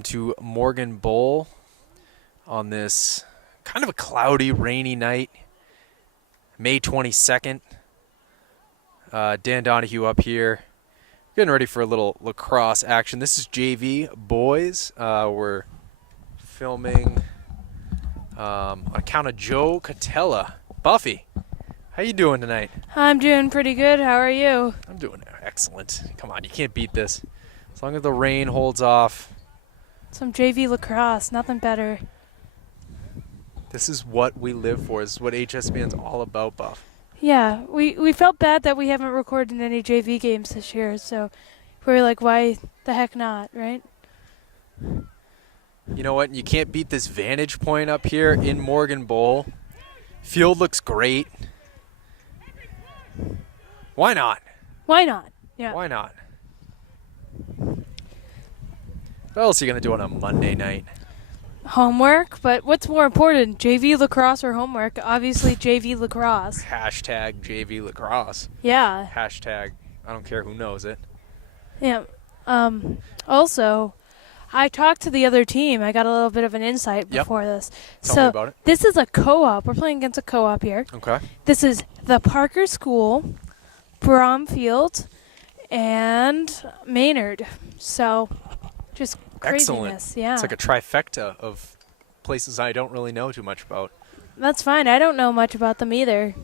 welcome to Morgan Bowl on this kind of a cloudy, rainy night, May 22nd. Dan Donahue up here, getting ready for a little lacrosse action. This is JV boys. We're filming on account of Joe Catella. Buffy, how you doing tonight? I'm doing pretty good. How are you? I'm doing excellent. Come on, you can't beat this. As long as the rain holds off. Some JV lacrosse, nothing better. This is what we live for. This is what HSBN's all about, Buff. Yeah, we felt bad that we haven't recorded any JV games this year, so we were like, why the heck not, right? You know what? You can't beat this vantage point up here in Morgan Bowl. Field looks great. Why not? Why not? Yeah. Why not? What else are you going to do on a Monday night? Homework, but what's more important, JV lacrosse or homework? Obviously JV lacrosse. Hashtag JV lacrosse. Yeah. Hashtag I don't care who knows it. Yeah. Also, I talked to the other team. I got a little bit of an insight before this. Tell me about it. This is a co-op. We're playing against a co-op here. Okay. This is the Parker School, Bromfield, and Maynard. So, just craziness. Excellent. Yeah. It's like a trifecta of places I don't really know too much about. That's fine. I don't know much about them either.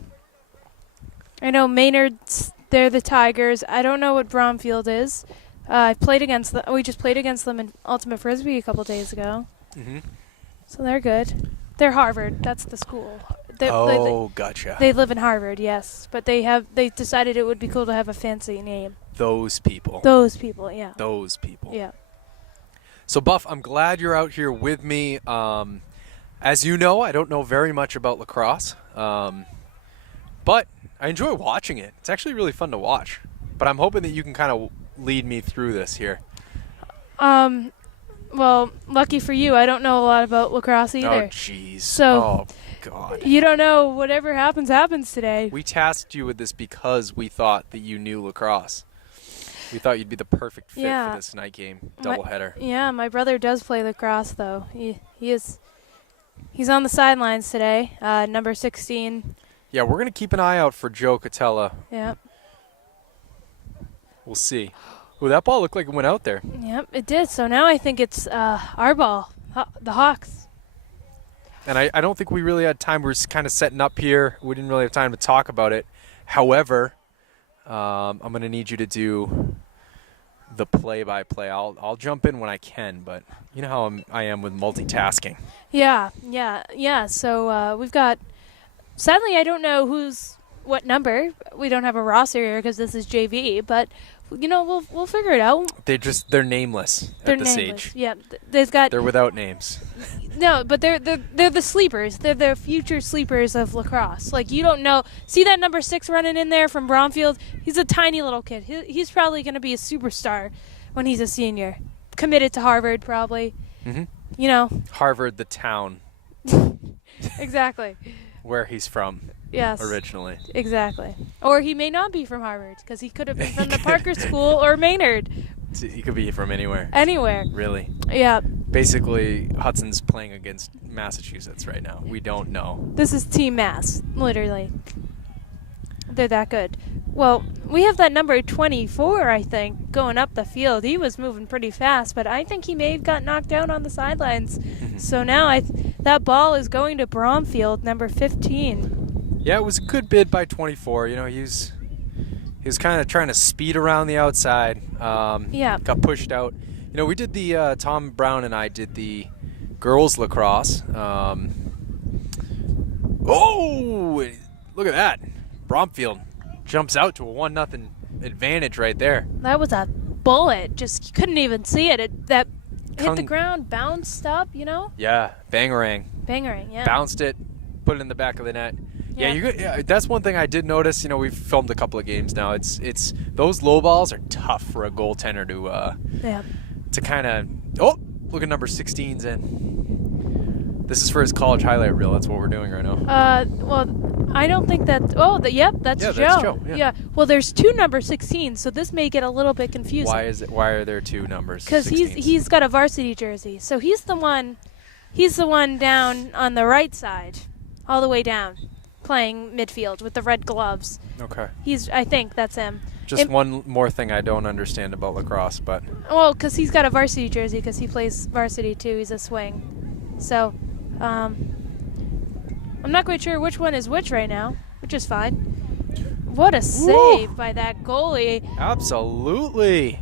I know Maynard's, they're the Tigers. I don't know what Bromfield is. I played against them. We just played against them in Ultimate Frisbee a couple days ago. Mm-hmm. So they're good. They're Harvard. That's the school. Gotcha. They live in Harvard, yes. But they decided it would be cool to have a fancy name. Those people. Those people, yeah. Those people. Yeah. So, Buff, I'm glad you're out here with me. As you know, I don't know very much about lacrosse, but I enjoy watching it. It's actually really fun to watch. But I'm hoping that you can kind of lead me through this here. Well, lucky for you, I don't know a lot about lacrosse either. Oh, jeez. So, oh, God. You don't know whatever happens today. We tasked you with this because we thought that you knew lacrosse. We thought you'd be the perfect fit for this night game doubleheader. Yeah, my brother does play lacrosse though. He's on the sidelines today, number 16. Yeah, we're gonna keep an eye out for Joe Catella. Yeah. We'll see. Ooh, that ball looked like it went out there. Yep, it did. So now I think it's our ball, the Hawks. And I don't think we really had time. We were kind of setting up here. We didn't really have time to talk about it. However, I'm going to need you to do the play-by-play. I'll jump in when I can, but you know how I am with multitasking. Yeah. So we've got – sadly, I don't know what number. We don't have a roster here because this is JV, but – you know, we'll figure it out. They're nameless at this age. Yeah, they're without names. No, but they're the sleepers. They're the future sleepers of lacrosse. Like, you don't know. See that number 6 running in there from Bromfield? He's a tiny little kid. He's probably going to be a superstar when he's a senior. Committed to Harvard, probably. Mm-hmm. You know. Harvard, the town. Exactly. Where he's from. Yes. Originally. Exactly. Or he may not be from Harvard because he could have been from the Parker School or Maynard. He could be from anywhere. Anywhere. Really. Yeah. Basically, Hudson's playing against Massachusetts right now. We don't know. This is Team Mass, literally. They're that good. Well, we have that number 24, I think, going up the field. He was moving pretty fast, but I think he may have got knocked down on the sidelines. So now that ball is going to Bromfield, number 15. Yeah, it was a good bid by 24. You know, he was kind of trying to speed around the outside. Got pushed out. You know, we did the Tom Brown and I did the girls lacrosse. Oh, look at that! Bromfield jumps out to a 1-0 advantage right there. That was a bullet. Just you couldn't even see it. Hit the ground, bounced up. You know. Yeah, bangarang. Bangarang. Yeah. Bounced it, put it in the back of the net. Yeah, that's one thing I did notice. You know, we've filmed a couple of games now. It's those low balls are tough for a goaltender to kind of. Oh, look at number 16's in. This is for his college highlight reel. That's what we're doing right now. Well, I don't think that. Oh, yep, that's Yeah, Joe. that's Joe, yeah. Well, there's 2 number 16, so this may get a little bit confusing. Why are there 2 numbers? Because he's got a varsity jersey, so he's the one down on the right side, all the way down, playing midfield with the red gloves. Okay. I think that's him. Just one more thing I don't understand about lacrosse, but Well, because he's got a varsity jersey, because he plays varsity too. He's a swing. So, I'm not quite sure which one is which right now, which is fine. What a save by that goalie. absolutely.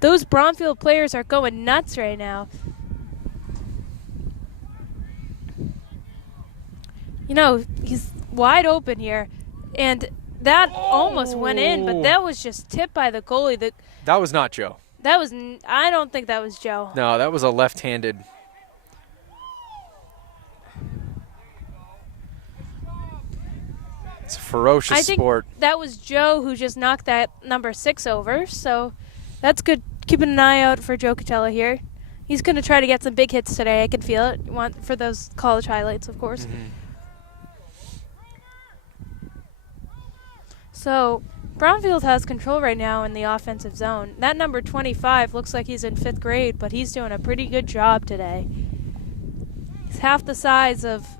Those Bromfield players are going nuts right now. You know, he's wide open here, and that almost went in, but that was just tipped by the goalie. That was not Joe. I don't think that was Joe. No, that was a left-handed. It's a ferocious I think sport. that was Joe who just knocked that number 6 over, so that's good. Keeping an eye out for Joe Catella here. He's going to try to get some big hits today. I can feel it. For those college highlights, of course. Mm-hmm. So, Bromfield has control right now in the offensive zone. That number 25 looks like he's in 5th grade, but he's doing a pretty good job today. He's half the size of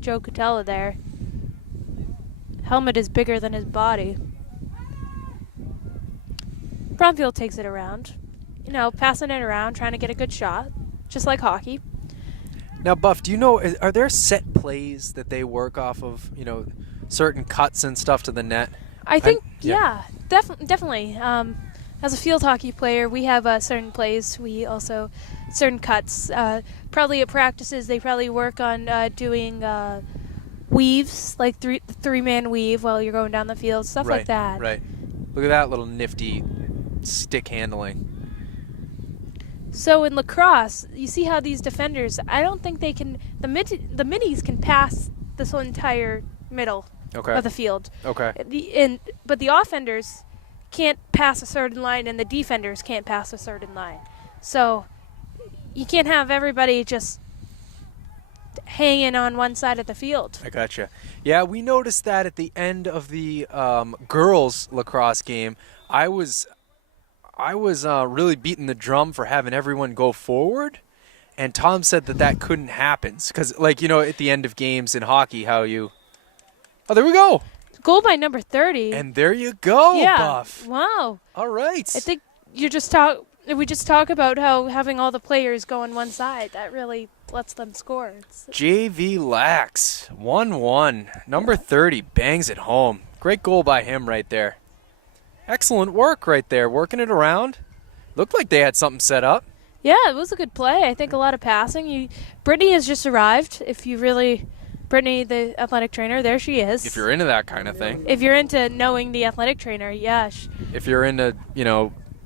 Joe Catella there. Helmet is bigger than his body. Bromfield takes it around. You know, passing it around, trying to get a good shot, just like hockey. Now, Buff, do you know, are there set plays that they work off of, certain cuts and stuff to the net? I think, definitely. As a field hockey player, we have certain plays. We also, certain cuts. Probably at practices, they probably work on doing weaves, like three-man weave while you're going down the field, stuff like that. Right. Look at that little nifty stick handling. So in lacrosse, you see how these defenders, I don't think they can, the minis can pass this whole entire middle of the field. Okay. But the offenders can't pass a certain line, and the defenders can't pass a certain line. So you can't have everybody just hanging on one side of the field. I gotcha. Yeah, we noticed that at the end of the girls lacrosse game. I was really beating the drum for having everyone go forward, and Tom said that couldn't happen because, at the end of games in hockey, how you. Oh, there we go. Goal by number 30. And there you go, yeah. Buff. Wow. All right. I think we just talk about how having all the players go on one side, that really lets them score. JV Lax, 1-1. Number 30 bangs it home. Great goal by him right there. Excellent work right there, working it around. Looked like they had something set up. Yeah, it was a good play. I think a lot of passing. Brittany has just arrived. Brittany, the athletic trainer, there she is. If you're into that kind of thing. If you're into knowing the athletic trainer, yeah. If you're into,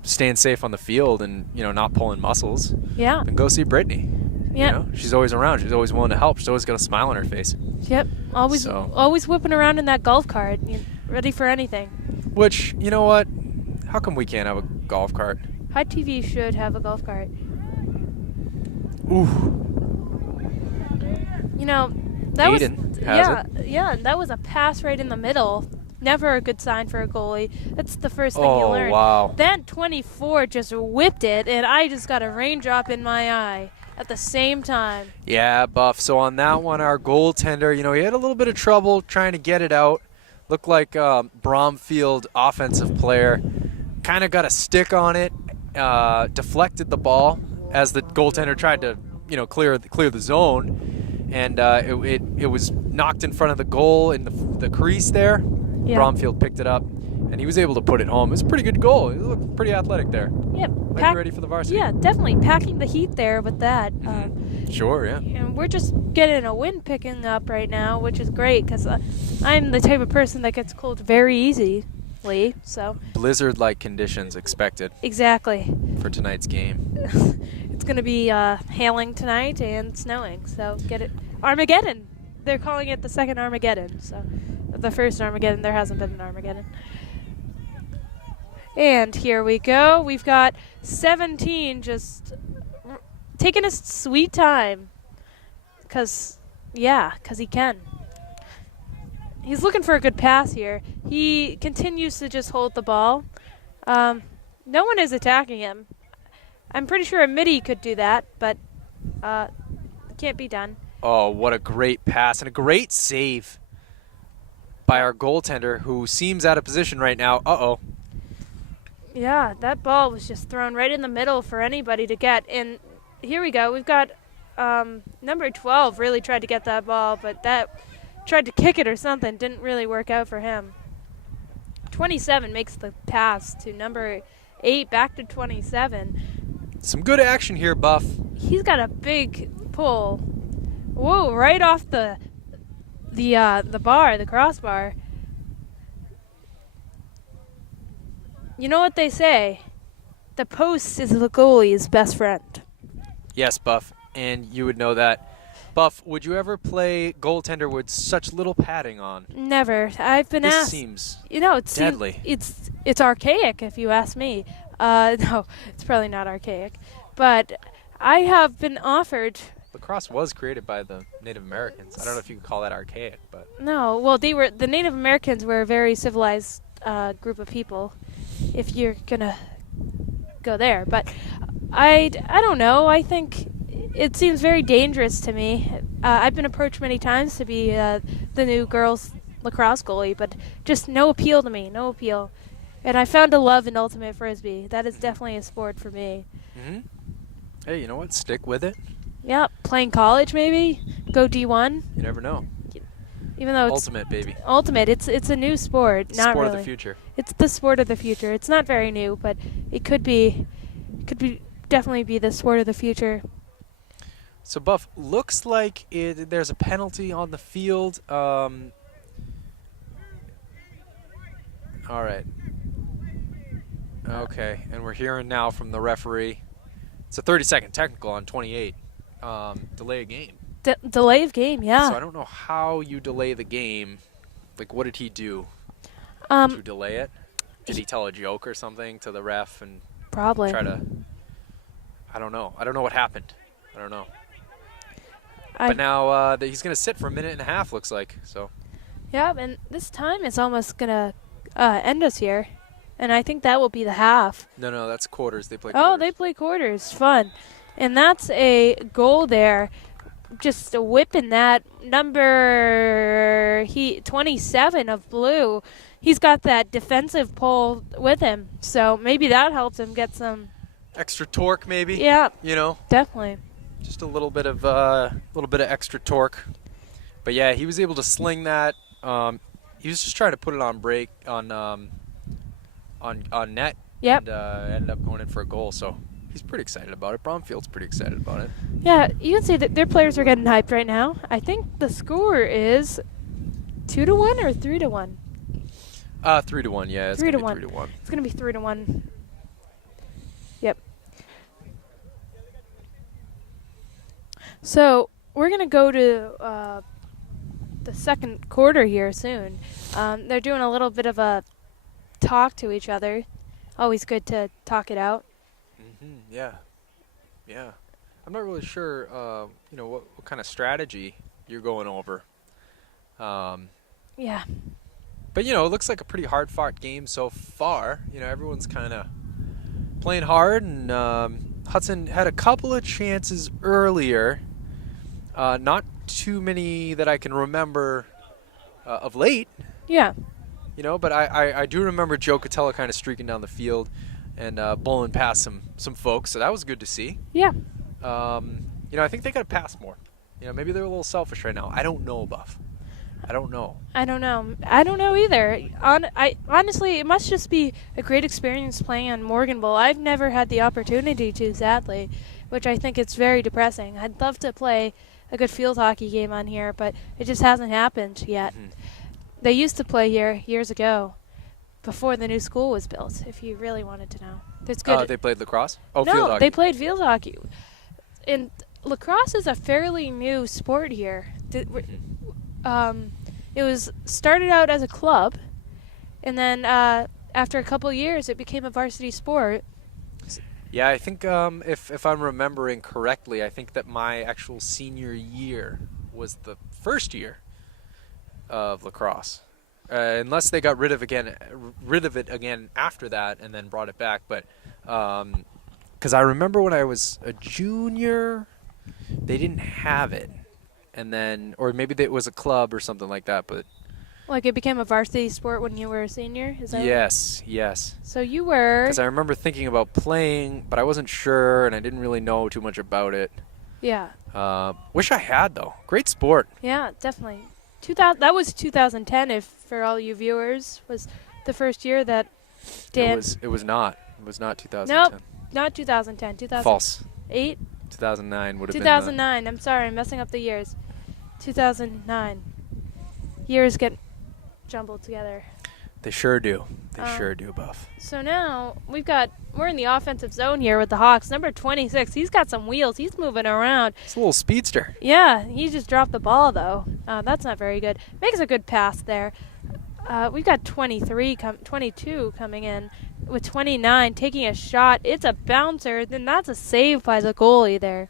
staying safe on the field and, not pulling muscles. Yeah. Then go see Brittany. Yeah. She's always around. She's always willing to help. She's always got a smile on her face. Yep. Always whipping around in that golf cart, ready for anything. Which, you know what? How come we can't have a golf cart? HUD-TV should have a golf cart. Ooh. That Aiden has it. Yeah, that was a pass right in the middle. Never a good sign for a goalie. That's the first thing you learn. Oh, wow. Then 24 just whipped it, and I just got a raindrop in my eye at the same time. Yeah, Buff. So on that one, our goaltender, he had a little bit of trouble trying to get it out. Looked like Bromfield offensive player kind of got a stick on it, deflected the ball as the goaltender tried to, clear the zone. And it was knocked in front of the goal in the crease there. Yeah. Bromfield picked it up, and he was able to put it home. It was a pretty good goal. He looked pretty athletic there. Yeah. Might be ready for the varsity. Yeah, definitely. Packing the heat there with that. Sure, yeah. And we're just getting a wind picking up right now, which is great because I'm the type of person that gets cold very easily. So blizzard-like conditions expected. Exactly. For tonight's game. It's going to be hailing tonight and snowing, so get it. Armageddon. They're calling it the second Armageddon. So the first Armageddon, there hasn't been an Armageddon. And here we go. We've got 17 just taking a sweet time. Because he can. He's looking for a good pass here. He continues to just hold the ball. No one is attacking him. I'm pretty sure a midi could do that, but it can't be done. Oh, what a great pass and a great save by our goaltender, who seems out of position right now. Uh-oh. Yeah, that ball was just thrown right in the middle for anybody to get. And here we go. We've got number 12 really tried to get that ball, but that tried to kick it or something. Didn't really work out for him. 27 makes the pass to number 8 back to 27. Some good action here, Buff. He's got a big pull. Whoa, right off the bar, the crossbar. You know what they say? The post is the goalie's best friend. Yes, Buff, and you would know that. Buff, would you ever play goaltender with such little padding on? Never. I've been asked. This seems It's deadly. It's archaic, if you ask me. No, it's probably not archaic, but I have been offered. Lacrosse was created by the Native Americans. I don't know if you could call that archaic, but No, well, the Native Americans were a very civilized group of people, if you're gonna go there. But I don't know. I think it seems very dangerous to me. I've been approached many times to be the new girls lacrosse goalie, but just no appeal to me. No appeal. And I found a love in ultimate frisbee. That is definitely a sport for me. mm-hmm. Hey, you know what? Stick with it. Yeah, playing college maybe, go D1. You never know. Even though it's Ultimate, baby. ultimate, it's a new sport. Not Sport really. of the future. It's the sport of the future. It's not very new, but it could be definitely be the sport of the future. So, Buff, looks like there's a penalty on the field. All right. Okay, and we're hearing now from the referee. It's a 30-second technical on 28. Delay a game. Delay of game, yeah. So I don't know how you delay the game. Like, what did he do to delay it? Did he tell a joke or something to the ref and Probably. try to? I don't know. I don't know what happened. I don't know. I- But now he's going to sit for a minute and a half, looks like. So. Yeah, and this time it's almost gonna end us here, and I think that will be the half. No, that's quarters. They play quarters. Oh, they play quarters. Fun. And that's a goal there. Just whipping that number 27 of blue. He's got that defensive pull with him, so maybe that helps him get some Extra torque, maybe. Yeah, You know, definitely. just a little bit of extra torque. But yeah, he was able to sling that. He was just trying to put it on break on net. Yep. And ended up going in for a goal. So he's pretty excited about it. Bromfield's pretty excited about it. Yeah, you can see that their players are getting hyped right now. I think the score is 2-1 or 3-1. 3-1. Yeah, it's 3-1. 3-1. It's gonna be 3-1. Yep. So we're gonna go to the second quarter here soon. They're doing a little bit of a talk to each other. Always good to talk it out. Yeah. I'm not really sure, what kind of strategy you're going over. Yeah. But, it looks like a pretty hard-fought game so far. Everyone's kind of playing hard, and Hudson had a couple of chances earlier. Not too many that I can remember of late. Yeah. But I do remember Joe Catella kind of streaking down the field and bowling past some folks, so that was good to see. Yeah. I think they got to pass more. Maybe they're a little selfish right now. I don't know, Buff. I don't know. I don't know either. Honestly, it must just be a great experience playing on Morgan Bowl. I've never had the opportunity to, sadly, which I think it's very depressing. I'd love to play a good field hockey game on here, but it just hasn't happened yet. Mm-hmm. They used to play here years ago, before the new school was built, if you really wanted to know. It's good. They played lacrosse? Oh, no, field hockey. they played field hockey. And lacrosse is a fairly new sport here. It was started out as a club, and then after a couple of years, it became a varsity sport. Yeah, I think if I'm remembering correctly, I think that my actual senior year was the first year of Lacrosse, unless they got rid of it again after that and then brought it back. But because I remember when I was a junior, they didn't have it, and then or maybe it was a club or something like that. But Like it became a varsity sport when you were a senior? Is that yes. So you were... Because I remember thinking about playing, but I wasn't sure, and I didn't really know too much about it. Yeah. Wish I had, though. Great sport. Yeah, definitely. That was 2010, if for all you viewers, was the first year that Dan... It was not. It was not 2010. Nope, not 2010. 2008? False. 2009 would have been 2009. I'm sorry, I'm messing up the years. 2009. Years get jumbled together. They sure do. They sure do, Buff. So now we're in the offensive zone here with the Hawks. Number 26, he's got some wheels. He's moving around. It's a little speedster. Yeah, he just dropped the ball though. That's not very good. Makes a good pass there. We've got 22 coming in with 29 taking a shot. It's a bouncer. Then that's a save by the goalie there.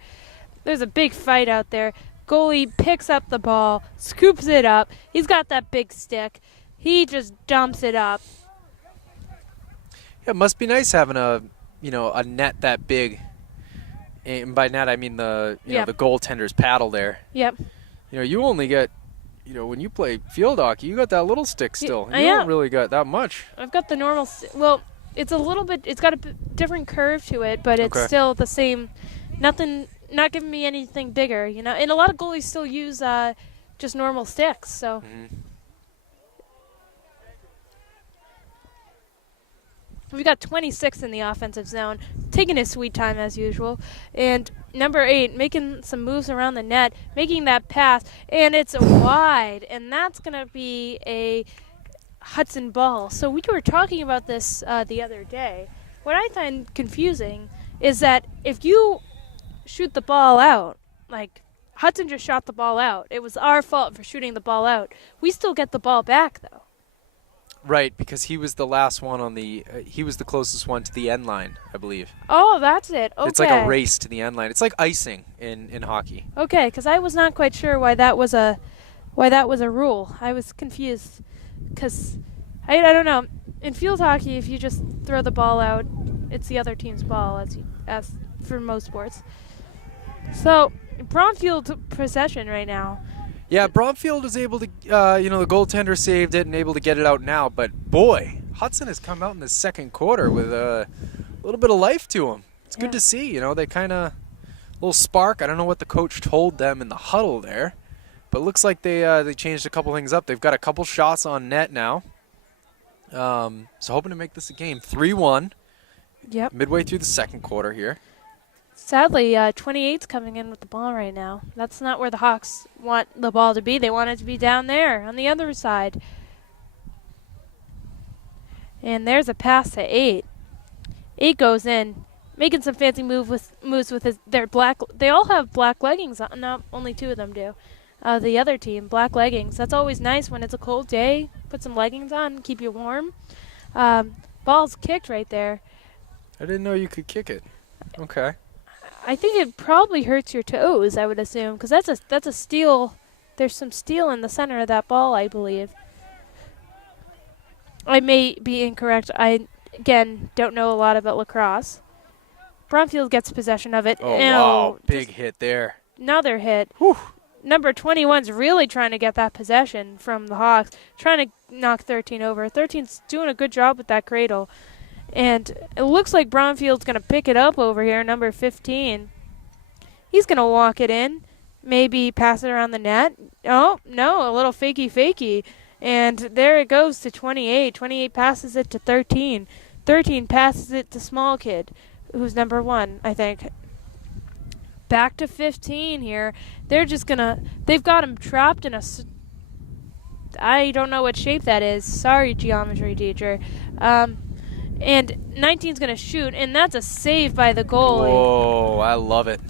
There's a big fight out there. Goalie picks up the ball, scoops it up. He's got that big stick. He just dumps it up. Yeah, it must be nice having a net that big. And by net I mean the goaltender's paddle there. Yep. You only get when you play field hockey, you got that little stick still. You don't really got that much. I've got the normal well, it's a little bit it's got a different curve to it, but it's still the same. Not giving me anything bigger, And a lot of goalies still use just normal sticks, so. Mm-hmm. We've got 26 in the offensive zone, taking his sweet time as usual. And number 8, making some moves around the net, making that pass, and it's wide. And that's going to be a Hudson ball. So we were talking about this the other day. What I find confusing is that if you shoot the ball out, like Hudson just shot the ball out. It was our fault for shooting the ball out. We still get the ball back, though. Right, because he was the last one on he was the closest one to the end line, I believe. Oh, that's it. Okay. It's like a race to the end line. It's like icing in hockey. Okay, because I was not quite sure why that was a rule. I was confused because I don't know. In field hockey, if you just throw the ball out, it's the other team's ball, as for most sports. So Bromfield possession right now. Yeah, Bromfield is able to, the goaltender saved it and able to get it out now. But, boy, Hudson has come out in the second quarter with a little bit of life to him. It's good to see. They kind of, a little spark. I don't know what the coach told them in the huddle there. But it looks like they changed a couple things up. They've got a couple shots on net now. So hoping to make this a game. 3-1. Yep. Midway through the second quarter here. Sadly, 28's coming in with the ball right now. That's not where the Hawks want the ball to be. They want it to be down there on the other side. And there's a pass to 8. 8 goes in, making some fancy moves with their black. They all have black leggings on. No, only 2 of them do. The other team, black leggings. That's always nice when it's a cold day. Put some leggings on, keep you warm. Ball's kicked right there. I didn't know you could kick it. Okay. I think it probably hurts your toes, I would assume, because that's a steel. There's some steel in the center of that ball, I believe. I may be incorrect. I, again, don't know a lot about lacrosse. Bromfield gets possession of it. Oh, wow. Big hit there. Another hit. Whew. Number 21's really trying to get that possession from the Hawks, trying to knock 13 over. 13's doing a good job with that cradle. And it looks like Bromfield's going to pick it up over here, number 15. He's going to walk it in, maybe pass it around the net. Oh, no, a little fakey. And there it goes to 28. 28 passes it to 13. 13 passes it to small kid, who's number 1, I think. Back to 15 here. They're just going to, they've got him trapped in I don't know what shape that is. Sorry, geometry teacher. And 19's going to shoot, and that's a save by the goalie. Oh, I love it.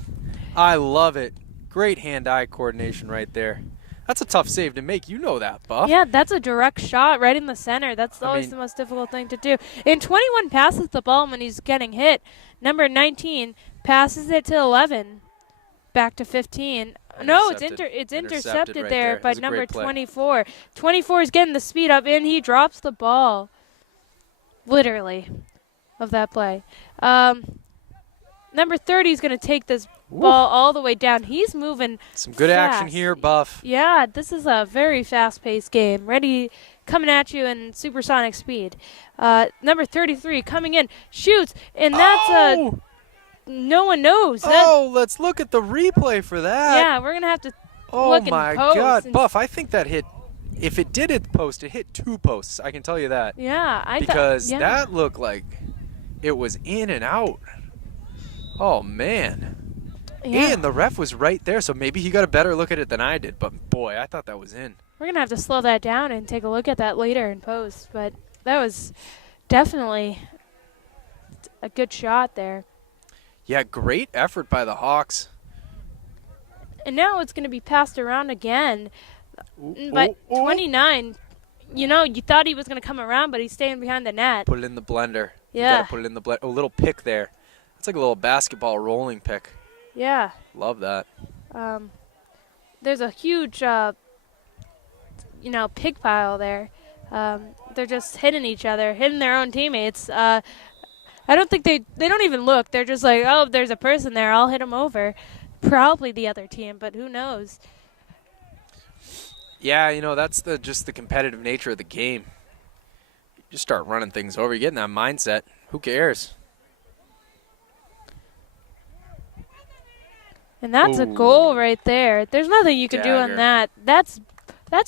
I love it. Great hand-eye coordination right there. That's a tough save to make. You know that, Buff. Yeah, that's a direct shot right in the center. That's always the most difficult thing to do. And 21 passes the ball when he's getting hit. Number 19 passes it to 11. Back to 15. No, it's intercepted right there It by was a number great play. 24. 24 is getting the speed up, and he drops the ball. Literally, of that play. Number 30 is going to take this ball all the way down. He's moving Some good action fast. here, Buff. Yeah, this is a very fast-paced game. Ready, coming at you in supersonic speed. Number 33 coming in, shoots, and that's no one knows. Let's look at the replay for that. Yeah, we're going to have to Oh look my in post. God, Buff! I think that hit. If it did hit the post, it hit 2 posts. I can tell you that. Yeah, because that looked like it was in and out. Oh man! Yeah. And the ref was right there, so maybe he got a better look at it than I did. But boy, I thought that was in. We're going to have to slow that down and take a look at that later in post. But that was definitely a good shot there. Yeah, great effort by the Hawks. And now it's going to be passed around again. Ooh, But ooh, ooh. 29, you thought he was going to come around, but he's staying behind the net. Put it in the blender. Yeah. You gotta put it in the blender. A little pick there. It's like a little basketball rolling pick. Yeah. Love that. There's a huge, pig pile there. They're just hitting each other, hitting their own teammates. I don't think they don't even look. They're just like, oh, there's a person there. I'll hit him over. Probably the other team, but who knows? Yeah, that's just the competitive nature of the game. You just start running things over. You get in that mindset. Who cares? And that's a goal right there. There's nothing you can do on that. That's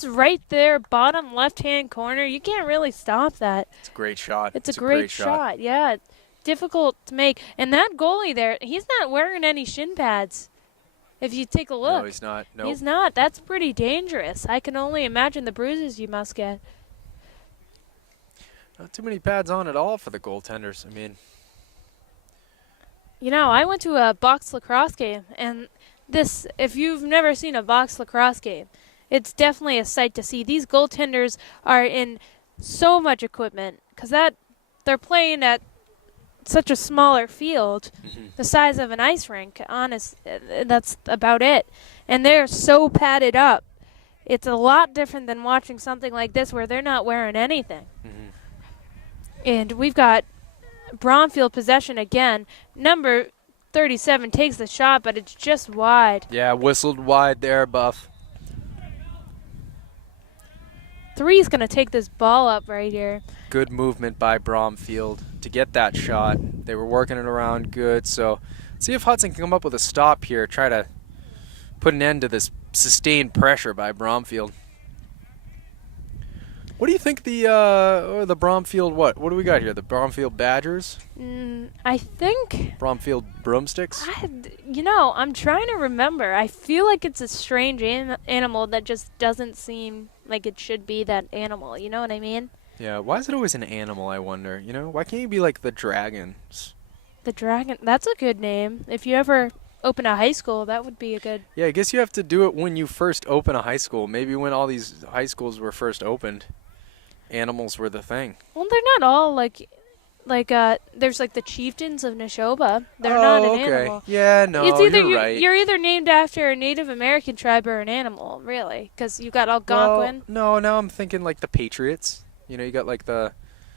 right there, bottom left-hand corner. You can't really stop that. It's a great shot. It's a great shot. Yeah, difficult to make. And that goalie there, he's not wearing any shin pads. If you take a look. No, he's not. Nope. He's not. That's pretty dangerous. I can only imagine the bruises you must get. Not too many pads on at all for the goaltenders. I mean, I went to a box lacrosse game, and if you've never seen a box lacrosse game, it's definitely a sight to see. These goaltenders are in so much equipment because they're playing at such a smaller field, the size of an ice rink. That's about it. And they're so padded up. It's a lot different than watching something like this where they're not wearing anything. And we've got Bromfield possession again. Number 37 takes the shot, but it's just wide. Yeah, whistled wide there, Buff. 3's going to take this ball up right here. Good movement by Bromfield to get that shot. They were working it around good. So see if Hudson can come up with a stop here. Try to put an end to this sustained pressure by Bromfield. What do you think the Bromfield, what do we got here? The Bromfield Badgers? I think... Bromfield Broomsticks? I'm trying to remember. I feel like it's a strange animal that just doesn't seem like it should be that animal. You know what I mean? Yeah, why is it always an animal, I wonder? Why can't you be like the dragons? The dragon, that's a good name. If you ever open a high school, that would be a good... Yeah, I guess you have to do it when you first open a high school. Maybe when all these high schools were first opened, animals were the thing. Well, they're not all like there's like the chieftains of Neshoba. They're not an animal. Yeah, no, it's either you're right. You're either named after a Native American tribe or an animal, really, because you got Algonquin. Well, no, now I'm thinking like the Patriots. You got like the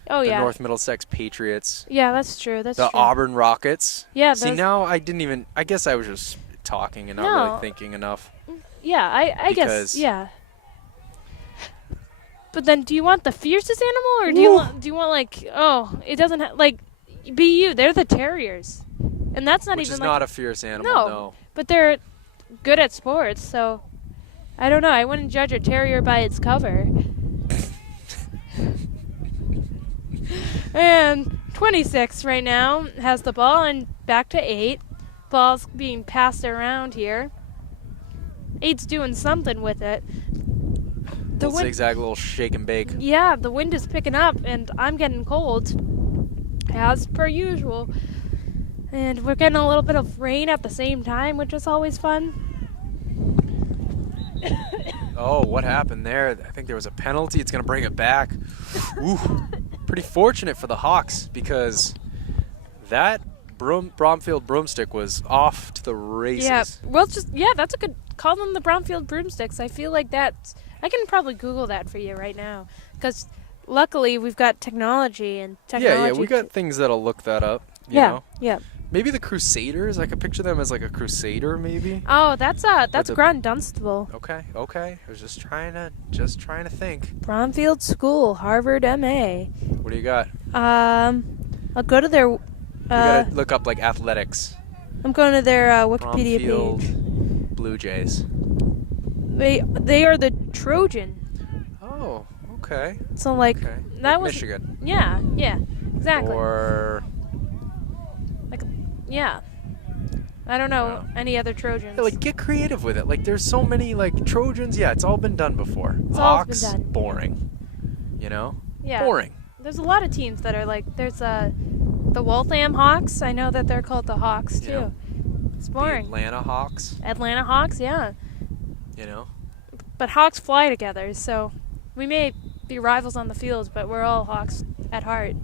North Middlesex Patriots. Yeah, that's true. That's true. The Auburn Rockets. Yeah. See, now I guess I was just talking and not really thinking enough. Yeah, I guess. Yeah. But then, do you want the fiercest animal, or do you want like, it doesn't BU? They're the Terriers, and that's not Which even is like not a fierce animal. No, but they're good at sports, so I don't know. I wouldn't judge a terrier by its cover. And 26 right now has the ball, and back to 8. Ball's being passed around here. 8's doing something with it. The zigzag little shake and bake. Yeah, the wind is picking up, and I'm getting cold, as per usual. And we're getting a little bit of rain at the same time, which is always fun. Oh, what happened there? I think there was a penalty. It's going to bring it back. Ooh, pretty fortunate for the Hawks, because that Bromfield broomstick was off to the races. Yeah, well, that's a good call them the Bromfield broomsticks. I feel like that's. I can probably Google that for you right now, because luckily we've got technology and technology. Yeah, we got things that'll look that up. You know? Yeah. Maybe the Crusaders. I could picture them as like a Crusader, maybe. Oh, that's Grunt Dunstable. Okay. I was just trying to think. Bromfield School, Harvard MA. What do you got? I'll go to their. You gotta look up like athletics. I'm going to their Wikipedia Bromfield page. Blue Jays. They are the Trojan. Oh, okay. So that like was Michigan. Yeah, exactly. Or yeah. I don't know any other Trojans. yeah, like get creative with it. Like there's so many like Trojans. Yeah, it's all been done before. It's all been Hawks, done. boring. You know? Yeah. Boring. There's a lot of teams that are like. There's the Waltham Hawks. I know that they're called the Hawks too. Yeah. It's The boring. Atlanta Hawks. Atlanta Hawks, yeah. You know? But Hawks fly together, so we may be rivals on the field, but we're all Hawks at heart.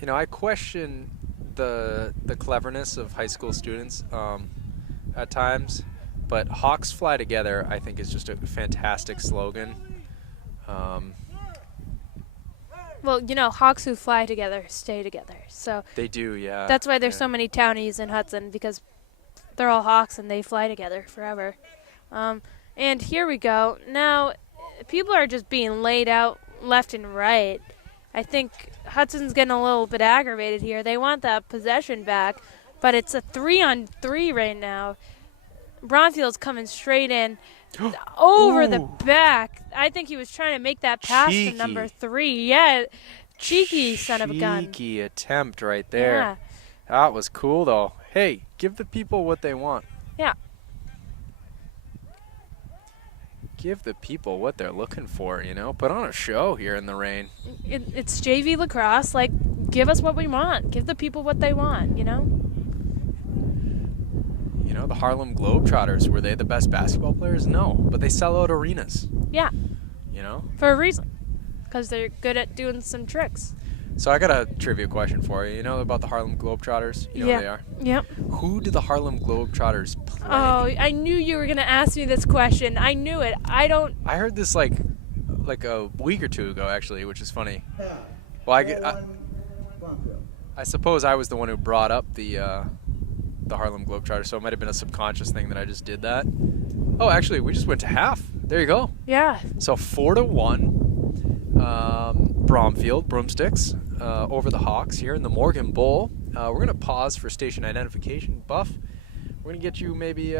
You know, I question the cleverness of high school students at times, but Hawks fly together I think is just a fantastic slogan. Well, Hawks who fly together stay together. So They do, yeah. that's why there's yeah. so many townies in Hudson, because they're all Hawks and they fly together forever. And here we go. Now, people are just being laid out left and right. I think Hudson's getting a little bit aggravated here. They want that possession back, but it's a 3-on-3 right now. Bromfield's coming straight in over the back. I think he was trying to make that pass to number 3. Yeah, cheeky son of a gun. Cheeky attempt right there. Yeah. That was cool, though. Hey, give the people what they want. Yeah. Give the people what they're looking for, Put on a show here in the rain. It's JV lacrosse. Like, give us what we want. Give the people what they want, The Harlem Globetrotters, were they the best basketball players? No, but they sell out arenas. Yeah. You know? For a reason. Because they're good at doing some tricks. So I got a trivia question for you. You know about the Harlem Globetrotters? You know who they are? Yep. Who do the Harlem Globetrotters play? Oh, I knew you were going to ask me this question. I knew it. I heard this like a week or two ago, actually, which is funny. Well, I suppose I was the one who brought up the Harlem Globetrotters, so it might have been a subconscious thing that I just did that. Oh, actually, we just went to half. There you go. Yeah. So 4-1. Bromfield Broomsticks over the Hawks here in the Morgan Bowl. We're going to pause for station identification. Buff, we're going to get you maybe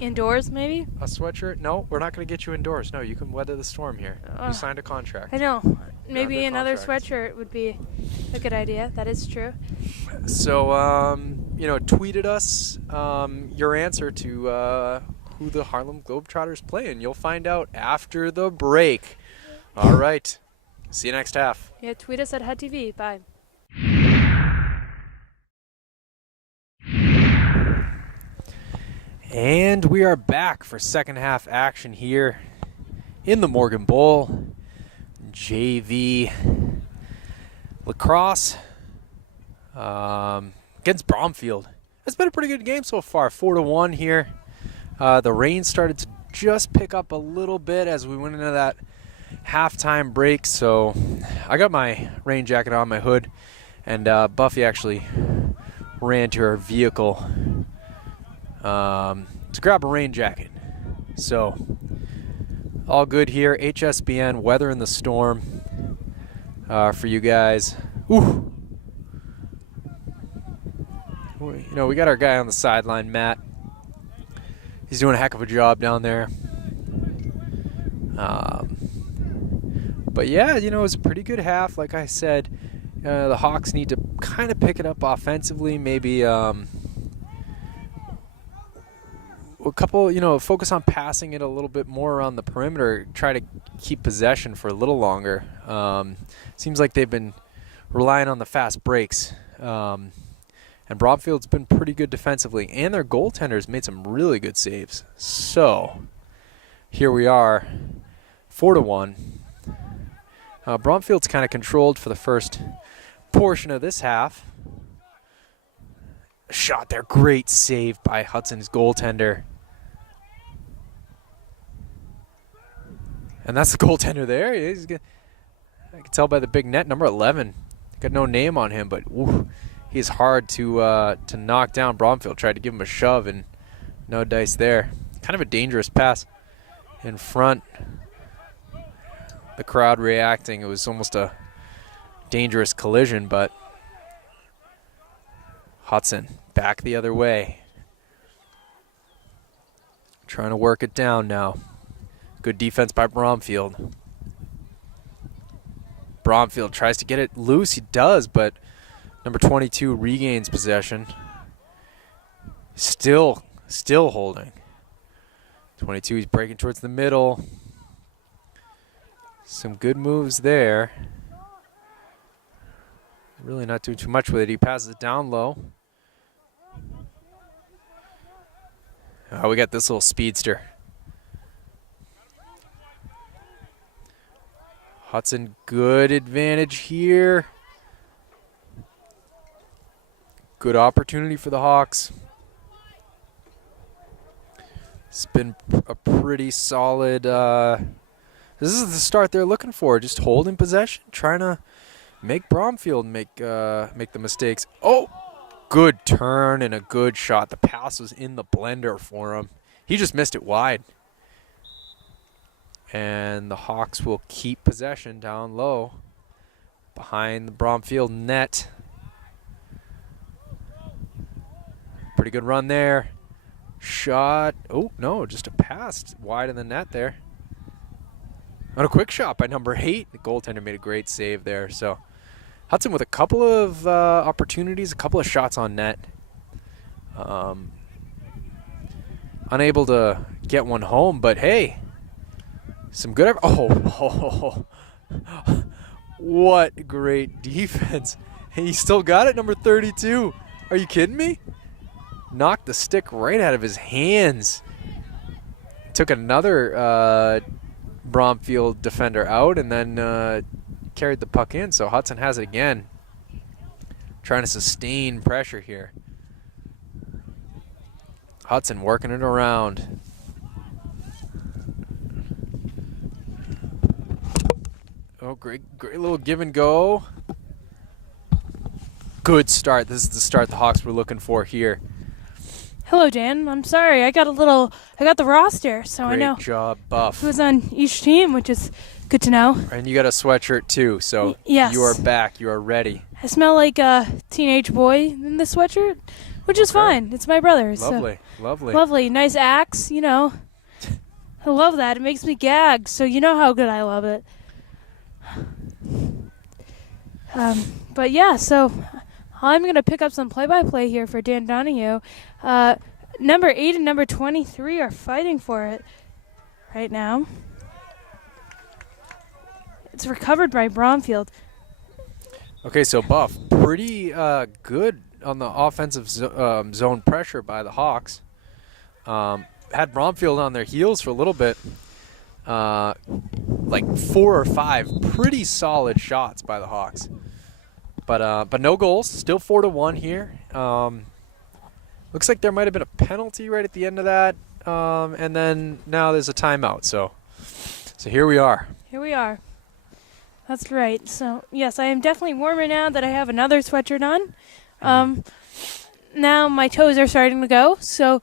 indoors, maybe? A sweatshirt. No, we're not going to get you indoors. No, you can weather the storm here. You signed a contract. I know. Maybe another contract. sweatshirt would be a good idea. That is true. So, tweet at us your answer to who the Harlem Globetrotters play, and you'll find out after the break. All right. See you next half. Yeah, tweet us at HUD-TV. Bye. And we are back for second half action here in the Morgan Bowl. JV Lacrosse against Bromfield. It's been a pretty good game so far. 4-1 here. The rain started to just pick up a little bit as we went into that halftime break, so I got my rain jacket on, my hood, and Buffy actually ran to her vehicle to grab a rain jacket. So all good here. HSBN weather in the storm for you guys. Ooh. We got our guy on the sideline, Matt. He's doing a heck of a job down there. But yeah, it was a pretty good half. Like I said, the Hawks need to kind of pick it up offensively. Maybe a couple, focus on passing it a little bit more around the perimeter. Try to keep possession for a little longer. Seems like they've been relying on the fast breaks. And Bromfield's been pretty good defensively. And their goaltenders made some really good saves. So, here we are, 4-1. Bromfield's kind of controlled for the first portion of this half. Shot there, great save by Hudson's goaltender. And that's the goaltender there. I can tell by the big net, number 11. Got no name on him, but he's hard to knock down. Bromfield tried to give him a shove, and no dice there. Kind of a dangerous pass in front. The crowd reacting. It was almost a dangerous collision, but Hudson back the other way. Trying to work it down now. Good defense by Bromfield. Bromfield tries to get it loose. He does, but number 22 regains possession. Still holding. 22, he's breaking towards the middle. Some good moves there. Really not doing too much with it. He passes it down low. Oh, we got this little speedster. Hudson, good advantage here. Good opportunity for the Hawks. It's been a pretty solid, this is the start they're looking for. Just holding possession, trying to make Bromfield make the mistakes. Oh, good turn and a good shot. The pass was in the blender for him. He just missed it wide. And the Hawks will keep possession down low behind the Bromfield net. Pretty good run there. Shot. Oh, no, just a pass wide in the net there. And a quick shot by number 8. The goaltender made a great save there. So Hudson with a couple of opportunities, a couple of shots on net. Unable to get one home, but hey, some good. Oh, what great defense. And he still got it, number 32. Are you kidding me? Knocked the stick right out of his hands. Took another Bromfield defender out and then carried the puck in. So Hudson has it again. Trying to sustain pressure here. Hudson working it around. Oh, great little give and go. Good start. This is the start the Hawks were looking for here. Hello, Dan. I'm sorry. I got the roster, so I know. Great job, Buff. Who's on each team, which is good to know. And you got a sweatshirt too, so yes. You are back. You are ready. I smell like a teenage boy in this sweatshirt, which is fine. It's my brother's. Lovely, so. lovely. Lovely. Nice axe, you know. I love that. It makes me gag, so you know how good I love it. But yeah, so I'm going to pick up some play-by-play here for Dan Donahue. Number 8 and number 23 are fighting for it right now. It's recovered by Bromfield. Okay, so Buff, pretty good on the offensive zone pressure by the Hawks. Had Bromfield on their heels for a little bit. Like 4 or 5 pretty solid shots by the Hawks. But no goals. Still 4-1 here. Looks like there might have been a penalty right at the end of that. And then now there's a timeout. So here we are. Here we are. That's right. So, yes, I am definitely warmer now that I have another sweatshirt on. Now my toes are starting to go. So,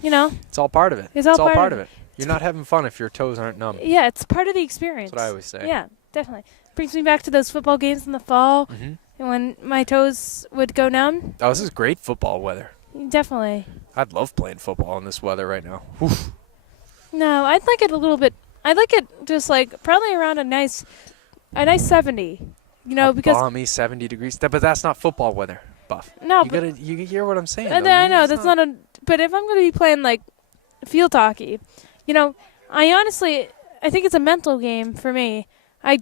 you know. It's all part of it. It's all part of it. You're not having fun if your toes aren't numb. Yeah, it's part of the experience. That's what I always say. Yeah, definitely. Brings me back to those football games in the fall and when my toes would go numb. Oh, this is great football weather. Definitely. I'd love playing football in this weather right now. Oof. No, I'd like it a little bit. I'd like it just like probably around a nice 70. You know, because balmy 70 degrees. But that's not football weather, Buff. No, you hear what I'm saying. I know that's not a. But if I'm going to be playing like field hockey, you know, I think it's a mental game for me. I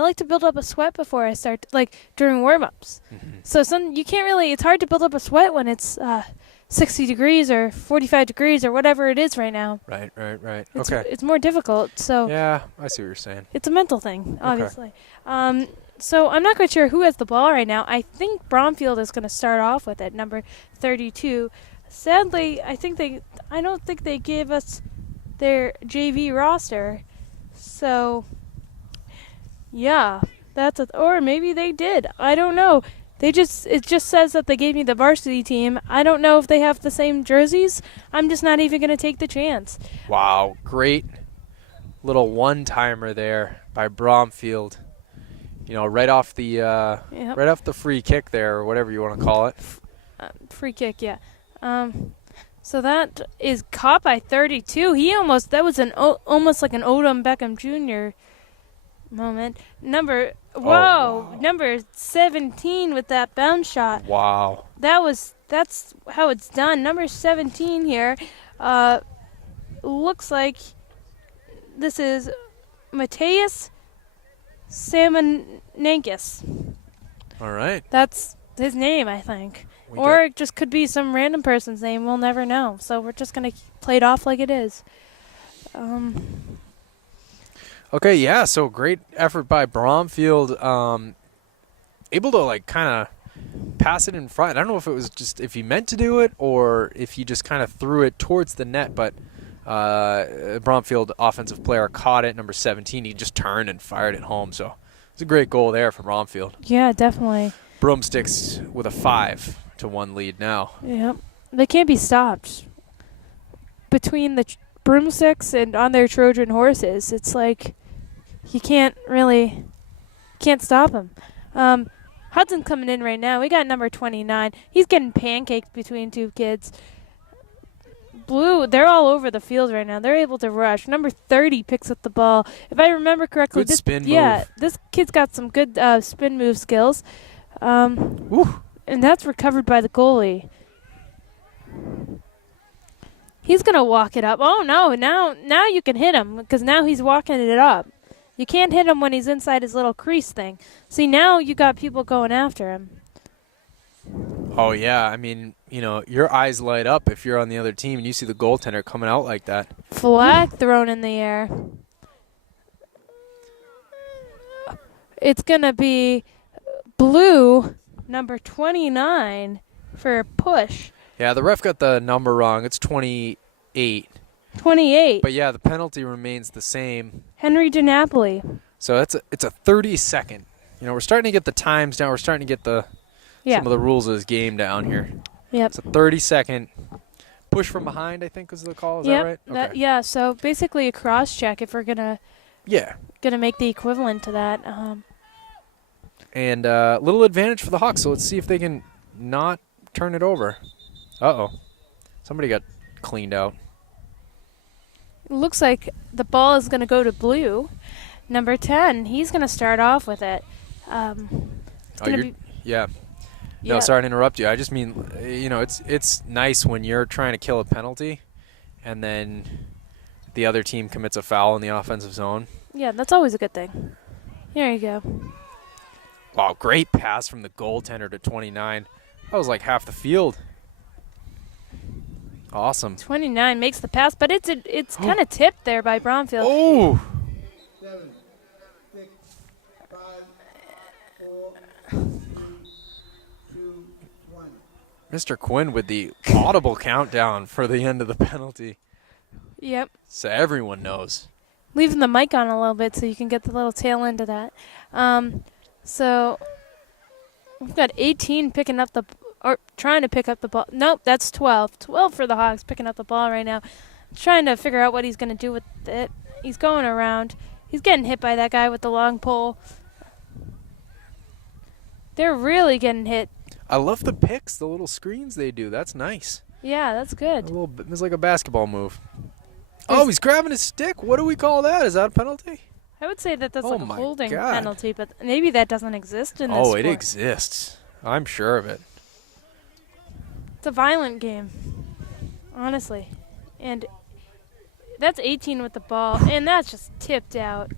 like to build up a sweat before I start, like during warm-ups. So you can't really, it's hard to build up a sweat when it's 60 degrees or 45 degrees or whatever it is right now. Right. It's more difficult. So yeah, I see what you're saying. It's a mental thing, obviously. Okay. So I'm not quite sure who has the ball right now. I think Bromfield is going to start off with it, number 32. Sadly, I don't think they gave us their JV roster. So, yeah, or maybe they did. I don't know. It just says that they gave me the varsity team. I don't know if they have the same jerseys. I'm just not even going to take the chance. Wow, great little one-timer there by Bromfield. You know, right off the free kick there, or whatever you want to call it. Free kick, yeah. So that is caught by 32. That was almost like an Odom Beckham Jr. moment. Number 17 with that bounce shot. Wow. That's how it's done. Number 17 here. Looks like this is Mateus Salmonankis. All right. That's his name, I think. Or it just could be some random person's name. We'll never know. So we're just going to play it off like it is. Okay, yeah, so great effort by Bromfield. Able to, like, kind of pass it in front. I don't know if it was just if he meant to do it or if he just kind of threw it towards the net, but Bromfield offensive player caught it, number 17. He just turned and fired it home. So it's a great goal there from Bromfield. Yeah, definitely. Broomsticks with a 5-1 lead now. Yep. They can't be stopped. Between the Broomsticks and on their Trojan horses, it's like you can't stop them. Hudson's coming in right now. We got number 29. He's getting pancaked between two kids. Blue, they're all over the field right now. They're able to rush. Number 30 picks up the ball. If I remember correctly, good spin move. Move. This kid's got some good spin move skills. And that's recovered by the goalie. He's going to walk it up. Oh, no. Now you can hit him because now he's walking it up. You can't hit him when he's inside his little crease thing. See, now you got people going after him. Oh, yeah. I mean, you know, your eyes light up if you're on the other team and you see the goaltender coming out like that. Flag thrown in the air. It's going to be blue, number 29, for a push. Yeah, the ref got the number wrong. It's 28. 28. But, yeah, the penalty remains the same. Henry DiNapoli. So it's a 30-second. You know, we're starting to get the times down. We're starting to get some of the rules of this game down here. Yep. It's a 30-second push from behind, I think was the call. Is that right? Okay. Yeah, so basically a cross-check if we're going to make the equivalent to that. And a little advantage for the Hawks, so let's see if they can not turn it over. Uh-oh. Somebody got cleaned out. It looks like the ball is going to go to blue. Number 10, he's going to start off with it. Yeah. No, sorry to interrupt you. I just mean, you know, it's nice when you're trying to kill a penalty and then the other team commits a foul in the offensive zone. Yeah, that's always a good thing. Here you go. Wow, great pass from the goaltender to 29. That was like half the field. Awesome. 29 makes the pass, but it's kind of tipped there by Bromfield. Oh! 7, 6, 5, 4, 3, 2, 1. Mr. Quinn with the audible countdown for the end of the penalty. Yep. So everyone knows. Leaving the mic on a little bit so you can get the little tail end of that. So we've got 18 picking up trying to pick up the ball. Nope, that's 12. 12 for the Hawks picking up the ball right now. Trying to figure out what he's going to do with it. He's going around. He's getting hit by that guy with the long pole. They're really getting hit. I love the picks, the little screens they do. That's nice. Yeah, that's good. It's like a basketball move. Oh, he's grabbing his stick. What do we call that? Is that a penalty? I would say that that's like a holding God. penalty, but maybe that doesn't exist in this Oh, sport. it exists. I'm sure of it. It's a violent game, honestly. And that's 18 with the ball, and that's just tipped out.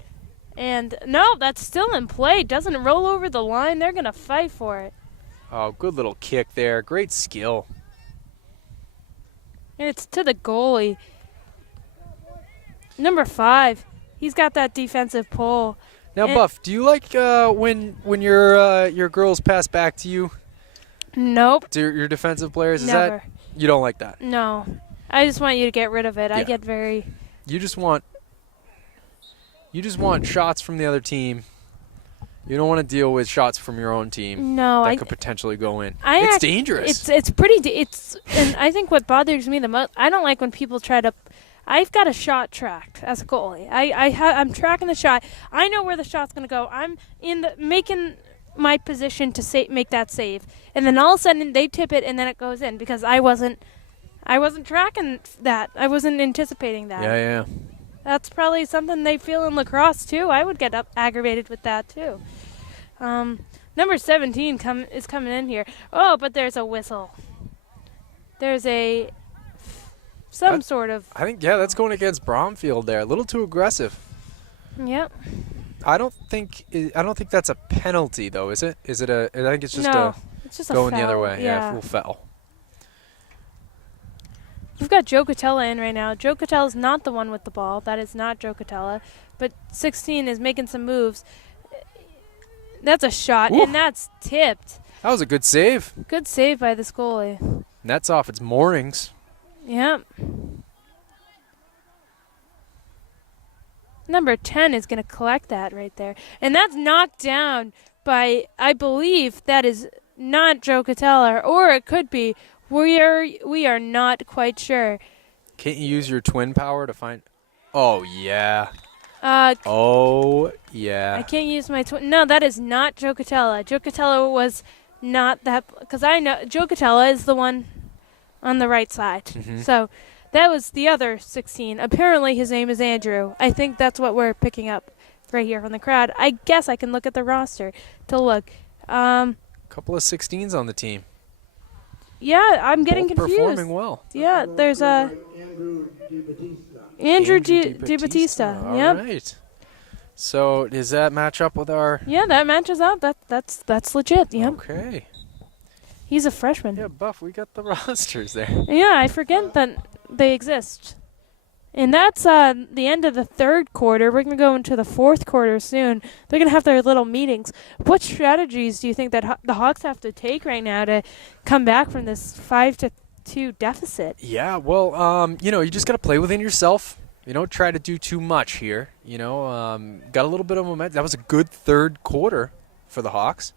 And no, that's still in play. Doesn't roll over the line. They're going to fight for it. Oh, good little kick there. Great skill. And it's to the goalie. Number 5. He's got that defensive pull. Now, Buff, do you like when your girls pass back to you? Nope. To your defensive players? Never. You don't like that? No. I just want you to get rid of it. Yeah. I get very... You just want You just want shots from the other team. You don't want to deal with shots from your own team. No, that could potentially go in. It's dangerous. It's pretty. And I think what bothers me the most. I don't like when people try to. I've got a shot tracked as a goalie. I'm tracking the shot. I know where the shot's gonna go. I'm making my position to make that save, and then all of a sudden they tip it and then it goes in because I wasn't tracking that. I wasn't anticipating that. Yeah. That's probably something they feel in lacrosse too. I would get aggravated with that too. Number 17 is coming in here. Oh, but there's a whistle. There's some sort of. I think that's going against Bromfield there. A little too aggressive. Yep. I don't think that's a penalty though, is it? I think it's just it's just a going foul. the other way. Yeah, full foul. We've got Joe Catella in right now. Joe Catella's not the one with the ball. That is not Joe Catella. But 16 is making some moves. That's a shot, Ooh. and that's tipped. That was a good save. Good save by this goalie. Nets off its moorings. Yep. Number 10 is going to collect that right there. And that's knocked down by, I believe, that is not Joe Catella, or it could be. We are not quite sure. Can't you use your twin power to find? Oh yeah. I I can't use my twin. No, that is not Joe Catella. Joe Catella was not that, because I know Joe Catella is the one on the right side. Mm-hmm. So that was the other 16. Apparently his name is Andrew. I think that's what we're picking up right here from the crowd. I guess I can look at the roster to look. Couple of 16s on the team. Yeah, I'm getting Both confused. performing well. Yeah, there's Andrew Andrew Di Di Battista. All Yep. right. So does that match up with our? Yeah, that matches up. That's legit. Yep. Okay. He's a freshman. Yeah, Buff, we got the rosters there. Yeah, I forget that they exist. And that's the end of the third quarter. We're going to go into the fourth quarter soon. They're going to have their little meetings. What strategies do you think that the Hawks have to take right now to come back from this 5-2 deficit? Yeah, well, you just got to play within yourself. You don't try to do too much here. Got a little bit of momentum. That was a good third quarter for the Hawks.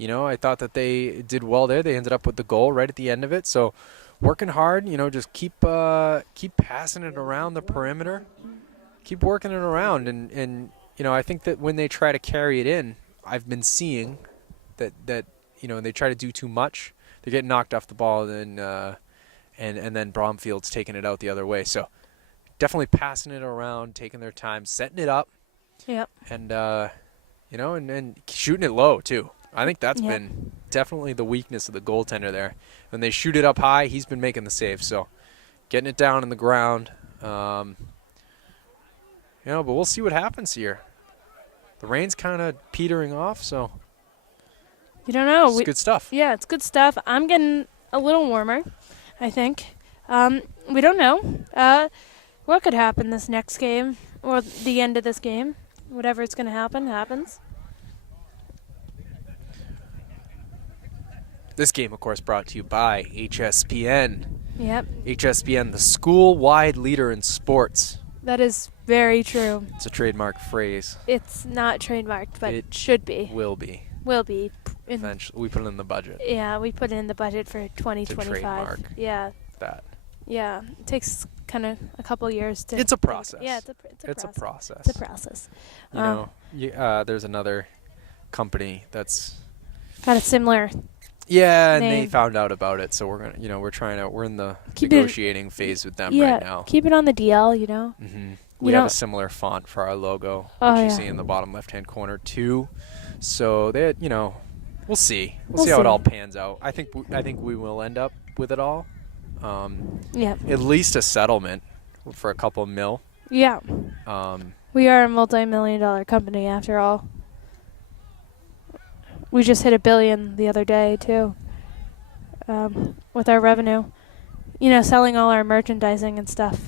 I thought that they did well there. They ended up with the goal right at the end of it. So working hard, just keep passing it around the perimeter. Keep working it around. And I think that when they try to carry it in, I've been seeing that they try to do too much. They get knocked off the ball, and then Bromfield's taking it out the other way. So definitely passing it around, taking their time, setting it up. Yep. And, and shooting it low, too. I think that's been definitely the weakness of the goaltender there. When they shoot it up high, he's been making the save. So getting it down in the ground. But we'll see what happens here. The rain's kind of petering off, so You don't know. it's good stuff. Yeah, it's good stuff. I'm getting a little warmer, I think. We don't know what could happen this next game or the end of this game. Whatever's going to happen, happens. This game, of course, brought to you by HSPN. Yep, HSPN, the school-wide leader in sports. that is very true. It's a trademark phrase. It's not trademarked, but It should be. Will be. Will be. Eventually, we put it in the budget. Yeah, we put it in the budget for 2025. trademark. Yeah, That. yeah. It takes kind of a couple years to. It's a process. Yeah, it's a It's process. a process. It's a process. There's another company that's Got a similar. and they name. found out about it, so we're gonna, we're in the Keep it- negotiating phase with them Yeah, right now. keep it on the DL. Mm-hmm. We You have know- a similar font for our logo, Oh, which you yeah. see in the bottom left-hand corner too. So that we'll see. We'll We'll see how it see. all pans out. I think we will end up with it all. Yeah. At least a settlement for a couple mil. Yeah. Um, We are a multi-million-dollar company after all. We just hit $1 billion the other day too. With our revenue, selling all our merchandising and stuff.